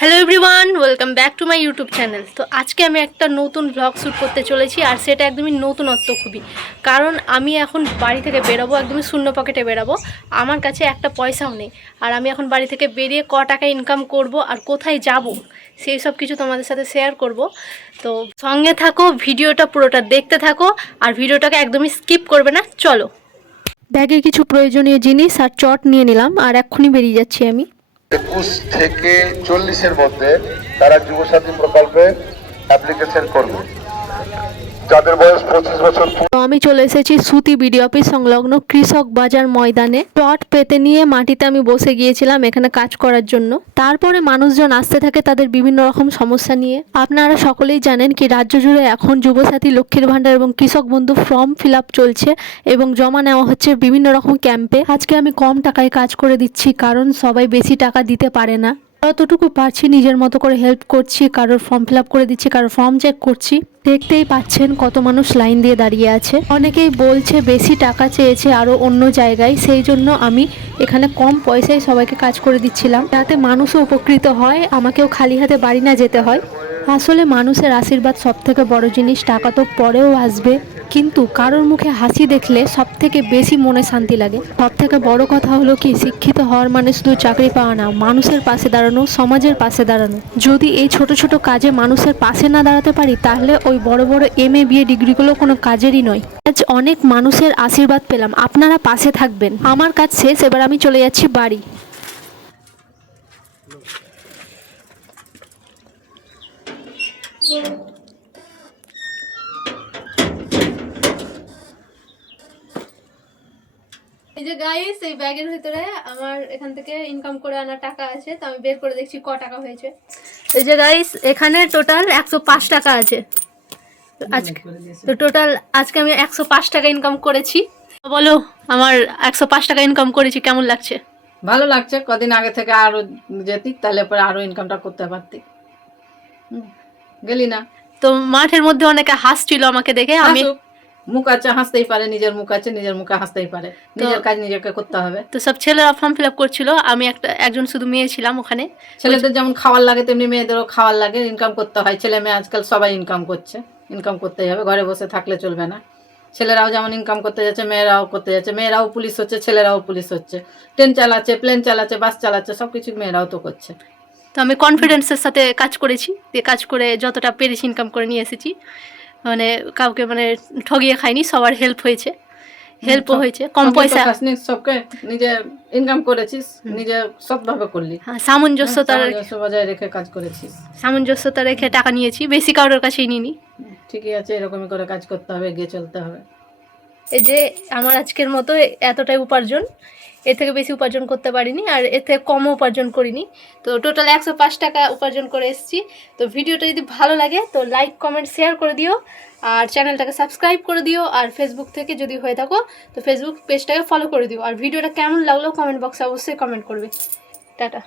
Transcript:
Hello everyone, welcome back to my YouTube channel. তো আজকে আমি একটা নতুন ব্লগ শ্যুট করতে চলেছি, আর সেটা একদমই নতুনত্ব খুবই। কারণ আমি এখন বাড়ি থেকে বেরোবো, একদমই শূন্য পকেটে বেরোবো। আমার কাছে একটা পয়সাও নেই, আর আমি এখন বাড়ি থেকে বেরিয়ে ক টাকা ইনকাম করব আর কোথায় যাব সেই সব কিছু তোমাদের সাথে শেয়ার করব। তো সঙ্গে থাকো, ভিডিওটা পুরোটা দেখতে থাকো, আর ভিডিওটাকে একদমই স্কিপ করবে না। চলো, ব্যাগে কিছু প্রয়োজনীয় জিনিস আর চট নিয়ে নিলাম, আর এক্ষুনি বেরিয়ে যাচ্ছি আমি। 21 থেকে 40-এর মধ্যে তারা যুবসাথী প্রকল্পে অ্যাপ্লিকেশন করবে। যাদের বয়স 25 বছর। তো আমি চলে এসেছি সুতি বিডি অফিস সংলগ্ন কৃষক বাজার ময়দানে। চট পেতে নিয়ে মাটিতে আমি বসে গিয়েছিলাম এখানে কাজ করার জন্য। তারপরে মানুষজন আসতে থাকে তাদের বিভিন্ন রকম সমস্যা নিয়ে। আপনারা সকলেই জানেন কি রাজ্য জুড়ে এখন যুবসাথী, লক্ষ্মীর ভাণ্ডার এবং কৃষক বন্ধু ফর্ম ফিল আপ চলছে এবং জমা নেওয়া হচ্ছে বিভিন্ন রকম ক্যাম্পে। আজকে আমি কম টাকায় কাজ করে দিচ্ছি, কারণ সবাই বেশি টাকা দিতে পারে না। যতটুকু পারছি নিজের মতো করে হেল্প করছি, কারোর ফর্ম ফিল আপ করে দিচ্ছি, কারোর ফর্ম চেক করছি। দেখতেই পাচ্ছেন কত মানুষ লাইন দিয়ে দাঁড়িয়ে আছে। অনেকেই বলছে বেশি টাকা চেয়েছে আরও অন্য জায়গায়, সেই জন্য আমি এখানে কম পয়সায় সবাইকে কাজ করে দিচ্ছিলাম, যাতে মানুষও উপকৃত হয়, আমাকেও খালি হাতে বাড়ি না যেতে হয়। আসলে মানুষের আশীর্বাদ সব থেকে বড় জিনিস। টাকা তো পরেও আসবে, কিন্তু কারোর মুখে হাসি দেখলে সব থেকে বেশি মনে শান্তি লাগে। সব থেকে বড় কথা হলো কি, শিক্ষিত হওয়ার মানে শুধু চাকরি পাওয়া না, মানুষের পাশে দাঁড়ানো, সমাজের পাশে দাঁড়ানো। যদি এই ছোট ছোট কাজে মানুষের পাশে না দাঁড়াতে পারি, তাহলে ওই বড় বড় MA BA ডিগ্রিগুলো কোনো কাজেরই নয়। আজ অনেক মানুষের আশীর্বাদ পেলাম, আপনারা পাশে থাকবেন। আমার কাজ শেষ, এবার আমি চলে যাচ্ছি বাড়ি। এই যে গাইস, এই ব্যাগের ভিতরে আমার এখান থেকে ইনকাম করে আনা টাকা আছে। তো আমি বের করে দেখছি ক টাকা হয়েছে। এই যে গাইস, এখানে টোটাল 105 টাকা আছে আজকে। তো টোটাল আজকে আমি 105 টাকা ইনকাম করেছি। বলো, আমার 105 টাকা ইনকাম করেছি, কেমন লাগছে? ভালো লাগছে। কদিন আগে থেকে আরো যেতি, তাহলে পরে আরো ইনকামটা করতে পারতি। গেলি না তো মাঠের মধ্যে অনেকে হাসছিল আমাকে দেখে। আমি মুখ আছে, হাসতেই পারে, নিজের মুখ আছে, নিজের মুখে হাসতেই পারে। নিজের কাজ নিজেকে করতে হবে। তো সব ছেলেরা ফর্ম ফিল আপ করছিল, আমি একজন শুধু মেয়ে ছিলাম ওখানে। ছেলেদের যেমন খাওয়ার লাগে, তেমনি মেয়েদেরও খাওয়ার লাগে, ইনকাম করতে হয়। ছেলে মেয়ে আজকাল সবাই ইনকাম করছে, ইনকাম করতেই হবে, ঘরে বসে থাকলে চলবে না। ছেলেরাও যেমন ইনকাম করতে যাচ্ছে, মেয়েরাও করতে যাচ্ছে। মেয়েরাও পুলিশ হচ্ছে, ছেলেরাও পুলিশ হচ্ছে, ট্রেন চালাচ্ছে, প্লেন চালাচ্ছে, বাস চালাচ্ছে, সব কিছু মেয়েরাও তো করছে। তো আমি কনফিডেন্সের সাথে কাজ করেছি, দিয়ে কাজ করে যতটা পেরেছি ইনকাম করে নিয়ে এসেছি। মানে কাউকে ঠগিয়ে খাইনি, সবার হেল্প হয়েছে, হেল্পও হয়েছে। কম পয়সা, সবকে নিজে ইনকাম করেছিস, নিজে সবভাবে করলি। হ্যাঁ, সামঞ্জস্যতা বজায় রেখে কাজ করেছিস। সামঞ্জস্যতা রেখে টাকা নিয়েছি, বেশি কারোর কাছেই নিইনি। ঠিকই আছে, এরকমই করে কাজ করতে হবে, এগিয়ে চলতে হবে। এই যে আমার আজকের মতো এতটাই উপার্জন, এর থেকে বেশি উপার্জন করতে পারিনি, আর এর থেকে কমও উপার্জন করিনি। তো টোটাল 105 টাকা উপার্জন করে এসেছি। তো ভিডিওটা যদি ভালো লাগে তো লাইক কমেন্ট শেয়ার করে দিও, আর চ্যানেলটাকে সাবস্ক্রাইব করে দিও, আর ফেসবুক থেকে যদি হয়ে থাকো তো ফেসবুক পেজটাকে ফলো করে দিও। আর ভিডিওটা কেমন লাগলো কমেন্ট বক্সে অবশ্যই কমেন্ট করবে। টাটা।